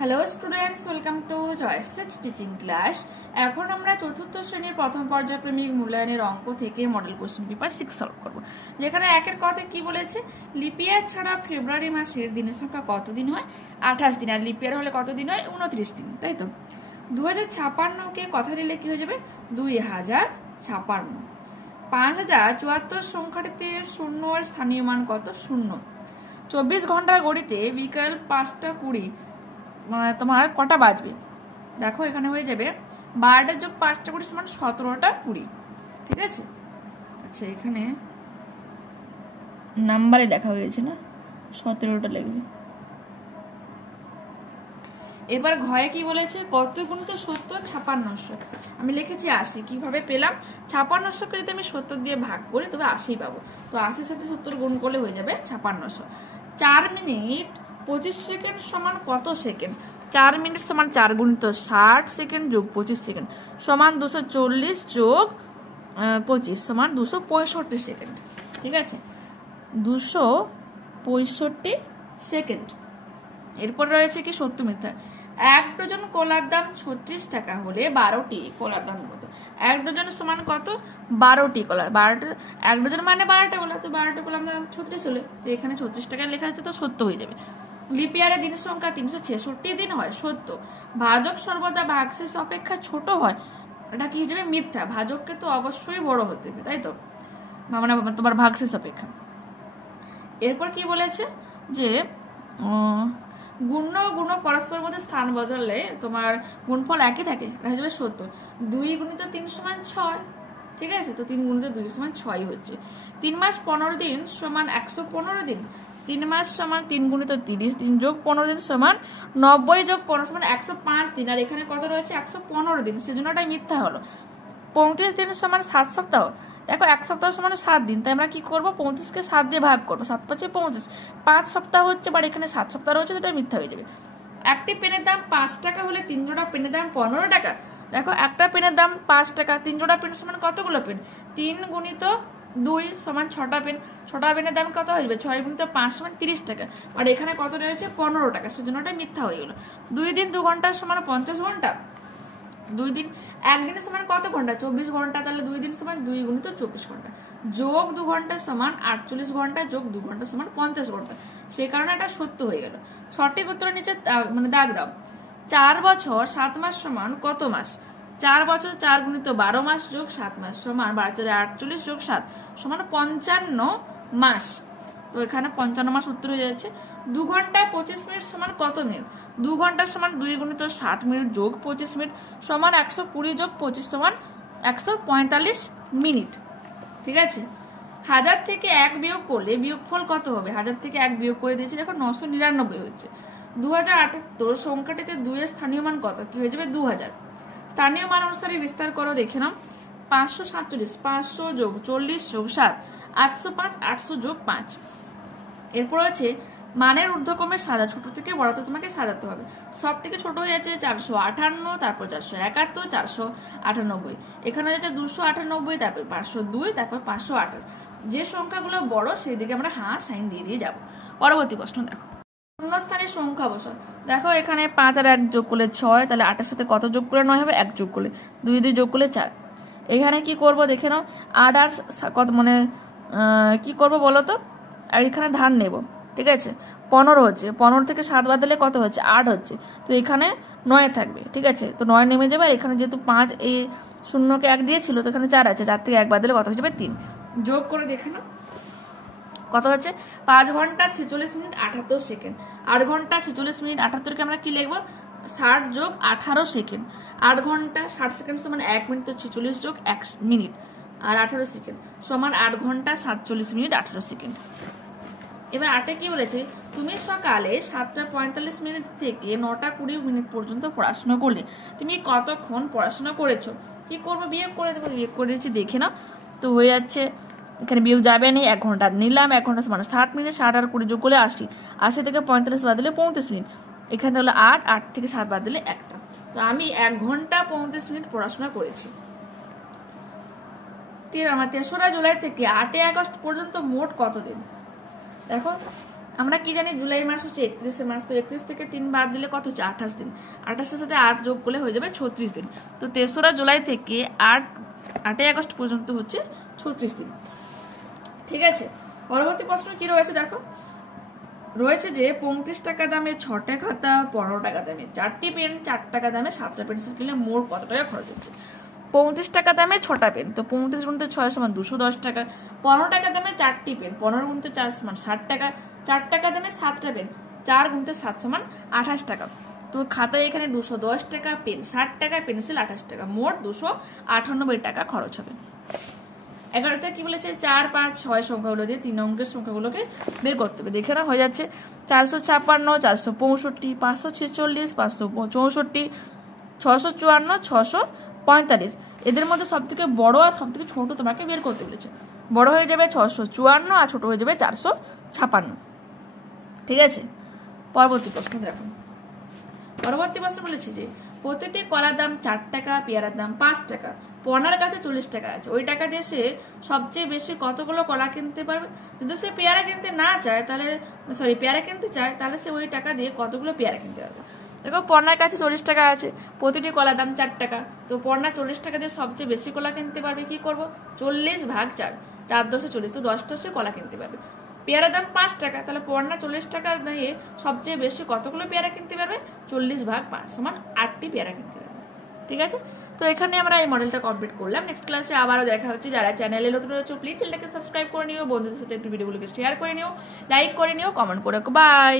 Hello students, welcome to Jayashree teaching class. এখন আমরা চতুর্থ শ্রেণীর প্রথম পর্যায়ক্রমিক মূল্যায়নের অঙ্ক থেকে মডেল কোশ্চেন পেপার 6 সলভ করব। যেখানে একের কথা কি বলেছে, লিপিয়ার ছাড়া ফেব্রুয়ারি মাসের দিনের সংখ্যা কত দিন হয়? 28 দিন। আর লিপিয়ার হলে কত দিন হয়? 29 দিন, তাই তো। 2056কে কথা দিলে কি হয়ে যাবে? 2056। 5074 সংখ্যাটিতে শূন্য আর স্থানীয় মান কত? 0। 24 ঘন্টার ঘড়িতে বিকাল 5:20 তোমার কটা বাজবে? দেখো এখানে হয়ে যাবে 12টা যোগ 5:20 সমান 17:20। ঠিক আছে, আচ্ছা এখানে নাম্বারে লেখা হয়েছে না, 17টা লিখবে। এবার ঘয়ে কি বলেছে? কত গুণিত 70 5600। আমি লিখেছি 80। কিভাবে পেলাম? 5600কে যদি আমি 70 দিয়ে ভাগ করি তবে 80 পাবো। তো 80 সাথে 70 গুণ করলে হয়ে যাবে 5600। 4 মিনিট 25 সেকেন্ড সমান কত সেকেন্ড? 4 মিনিট সমান 4 গুণিত 60 সেকেন্ড যোগ 25 সেকেন্ড সমান 240 যোগ 25 সমান 265 সেকেন্ড। ঠিক আছে, 265 সেকেন্ড। এরপর রয়েছে কি সত্য মিথ্যা। 1 ডজন কলার দাম 36 টাকা হলে 12টি কলার দাম কত? 1 ডজন সমান কত? 12টি কলা। 12টা 1 ডজন মানে 12টা কলা, তো 12টা কলার দাম 36 হলে তো এখানে 36 টাকা লেখা আছে, তো সত্য হয়ে যাবে। লিপিয়ারের দিনের সংখ্যা 366 দিন হয়, সত্য। ভাজক সর্বদা ভাগশেষ অপেক্ষা ছোট হয়, এটা কি হয়ে যাবে? মিথ্যা। ভাজককে তো অবশ্যই বড় হতে হবে, তাই তো, মানে তোমার ভাগশেষ অপেক্ষা। এরপর কি বলেছে যে গুণ্য ও গুণ পরস্পরের মধ্যে স্থান বদলালে তোমার গুণফল একই থাকে, এটা হয়ে যাবে 70। 2 গুণিত 3 সমান 6। ঠিক আছে, তো 3 গুণিত 2 সমান 6 হচ্ছে। 3 মাস 15 দিন সমান 115 দিন। 3 মাস সমান 3 গুণিত 30 দিন যোগ 15 দিন সমান 90 যোগ 15 সমান 105 দিন। আর এখানে কত রয়েছে? 115 দিন, সেজন্য এটাই মিথ্যা হলো। 35 দিন সমান 7 সপ্তাহ। দেখো 1 সপ্তাহ সমান 7 দিন, তাই আমরা কি করবো? 35কে 7 দিয়ে ভাগ করবো। 7 × 5 = 35। 5 সপ্তাহ হচ্ছে, বাট এখানে 7 সপ্তাহ রয়েছে, সেটা মিথ্যা হয়ে যাবে। একটি পেনের দাম 5 টাকা হলে 3 জোড়া পেনের দাম 15 টাকা। দেখো একটা পেনের দাম 5 টাকা, 3 জোড়া পেন সমান কতগুলো পেন? 3 গুণিত 2 সমান 6টা পেন। 6টা পেনের দাম কত হয়ে যাবে? 6 গুণিত 5 সমান 30 টাকা। আর এখানে কত রয়েছে? 15 টাকা, সেজন্য এটা মিথ্যা হয়ে গেল। 2 দিন 2 ঘন্টা সমান 50 ঘন্টা। 2 দিন একদিনের সমান কত ঘন্টা? 24 ঘন্টা। তাহলে 2 দিন সমান 2 গুণিত 24 ঘন্টা যোগ 2 ঘন্টা সমান 48 ঘন্টা যোগ 2 ঘন্টা সমান 50 ঘন্টা। সেই কারণে এটা সত্য হয়ে গেল। সঠিক উত্তর নিচে মানে দাগ দাও। 4 বছর 7 মাস সমান কত মাস? 4 বছর 4 গুণিত 12 মাস যোগ 7 মাস সমান 12×4 = 48 যোগ 7 সমান 55 মাস। তো এখানে 55 মাস উত্তর হয়ে যাচ্ছে। 2 ঘন্টা 25 মিনিট সমান কত মিনিট? 2 ঘন্টা সমান 2 গুণিত 60 মিনিট যোগ 25 মিনিট সমান 120 যোগ 25 সমান 145 মিনিট। ঠিক আছে, 1000 থেকে 1 বিয়োগ করলে বিয়োগফল কত হবে? 1000 থেকে 1 বিয়োগ করে দিয়েছি, দেখো 999 হচ্ছে। 2078 সংখ্যাটিতে 2 এর স্থানীয় মান কত? কি হয়ে যাবে? 2000। স্থানীয় মান অনুসারে বিস্তার করো, দেখে নাও। 547 500 যোগ 40 যোগ 7 805 800 যোগ 5। এরপর আছে মানের ঊর্ধ্বক্রমে সাজা, ছোট থেকে বড়তে তোমাকে সাজাতে হবে। সব থেকে ছোট হয়ে যাচ্ছে 458, তারপর 471, 498। এখানে হয়ে যাচ্ছে 298, তারপর 502, তারপর 528। যে সংখ্যাগুলো বড় সেই দিকে আমরা সাইন দিয়ে যাব। পরবর্তী প্রশ্ন দেখো। শূন্যস্থানের সংখ্যা বসাও। দেখো এখানে 5 আর 1 যোগ করলে 6, তাহলে 8 এর সাথে কত যোগ করলে 9 হবে? 1 যোগ করলে। 2 2 যোগ করলে 4। এখানে কি করব দেখে নাও। 8 আর কত মানে কি করব বলো তো? আর এখানে ধার নেব। ঠিক আছে, 15 হচ্ছে। 15 থেকে 7 বাদ দিলে কত হচ্ছে? 8 হচ্ছে। তো এখানে 9 থাকবে। ঠিক আছে, তো 9 নেমে যাবে। আর এখানে যেহেতু 5 এই শূন্যকে 1 দিয়েছিল, তো এখানে 4 আছে। 4 থেকে 1 বাদ দিলে কত হয়ে যাবে? 3। যোগ করে দেখে নাও কত হচ্ছে। 5 ঘন্টা 46 মিনিট 78 সেকেন্ড। 8 ঘন্টা 46 মিনিট 78কে আমরা কি লিখবো? 60 যোগ 18 সেকেন্ড। 8 ঘন্টা 60 সেকেন্ড সমান 1 মিনিট, তো 46 যোগ 1 মিনিট আর 18 সেকেন্ড সমান 8 ঘন্টা 47 মিনিট 18 সেকেন্ড। এবার 8 কি বলেছে? তুমি সকালে 7:45 মিনিট থেকে 9:20 পর্যন্ত পড়াশোনা করলে। তুমি কতক্ষণ পড়াশোনা করেছো? কি করবো? বিয়োগ করে দেবো। বিয়োগ করে দিচ্ছি, দেখে নাও। তো হয়ে যাচ্ছে, এখানে বিয়োগ যাবে না। 1 ঘন্টা নিলাম, 1 ঘন্টা সমান 60 মিনিট। 60 আর 20 যোগ করলে 80। 80 থেকে 45 বাদ দিলে 35 মিনিট। এখানে হলো 8, 8 থেকে 7 বাদ দিলে 1টা। তো আমি 1 ঘন্টা 35 মিনিট পড়াশোনা করেছি। আমার 3রা জুলাই থেকে 8 আগস্ট পর্যন্ত মোট কত দিন? দেখো আমরা কি জানি জুলাই মাস হচ্ছে 31 মাস, তো 31 থেকে 3 বাদ দিলে কত হচ্ছে 28 দিন, 28-এর সাথে 8 যোগ করলে হয়ে যাবে 36 দিন। তো 3রা জুলাই থেকে 8ই আগস্ট পর্যন্ত হচ্ছে 36 দিন। ঠিক আছে, পরবর্তী প্রশ্ন কি রয়েছে দেখো, রয়েছে যে 35 টাকা দামে 6টা খাতা, 15 টাকা দামে 4টি পেন, 4 টাকা দামে 7টা পেন্সিল কিনলে মোট কত টাকা খরচ হচ্ছে। 35 টাকা দামে 6টা পেন, তো 35 গুণিত 6 সমান 210 টাকা। 15 টাকা দামে 4টি পেন, 15 গুণিত 4 সমান 60 টাকা। 4 টাকা দামে 7টা পেন, 4 গুণিত 7 সমান 28 টাকা। তো খাতায় এখানে 210 টাকা, পেন 60 টাকা, পেন্সিল 28 টাকা, মোট 298 টাকা খরচ হবে। 11তে কি বলেছে, 4, 5, 6 সংখ্যাগুলো দিয়ে 3 অঙ্কের সংখ্যাগুলোকে বের করতে হবে। দেখে না হয়ে যাচ্ছে 456, 465, 546, 564, 654, 645। এদের মধ্যে সব থেকে বড় আর সব থেকে ছোট তোমাকে বের করতে বলেছে। বড় হয়ে যাবে 654 আর ছোট হয়ে যাবে 456। ঠিক আছে, পরবর্তী প্রশ্ন দেখো। পরবর্তী প্রশ্ন বলেছে যে প্রতিটি কলার দাম 4 টাকা, পেয়ারার দাম 5 টাকা, পনার কাছে 40 টাকা আছে, ওই টাকা দিয়ে সে সবচেয়ে বেশি কতগুলো কলা কিনতে পারবে। যদি সে পেয়ারা কিনতে না চায় তাহলে পেয়ারা কিনতে চায় তাহলে সে ওই টাকা দিয়ে কতগুলো পেয়ারা কিনতে পারবে। দেখো পনার কাছে 40 টাকা আছে, প্রতিটি কলার দাম 4 টাকা, তো পনা 40 টাকা দিয়ে সবচেয়ে বেশি কলা কিনতে পারবে। কি করবো, 40 ভাগ 4, 4 10 40, তো 10টা সে কলা কিনতে পারবে। পেয়ারার দাম 5 টাকা, তাহলে পড়না 40 টাকা দিয়ে সবচেয়ে বেশি কতগুলো পেয়ারা কিনতে পারবে, 40 ভাগ 5 সমান 8টি পেয়ারা কিনতে পারবে। ঠিক আছে, তো এখানে আমরা এই মডেলটা কমপ্লিট করলাম। নেক্সট ক্লাসে আবারও দেখা হচ্ছে। যারা চ্যানেলে নতুন রয়েছে প্লিজ চ্যানেলটাকে সাবস্ক্রাইব করে নিও, বন্ধুদের সাথে একটু ভিডিওগুলোকে শেয়ার করে নিও, লাইক করে নিও, কমেন্ট করে। বাই।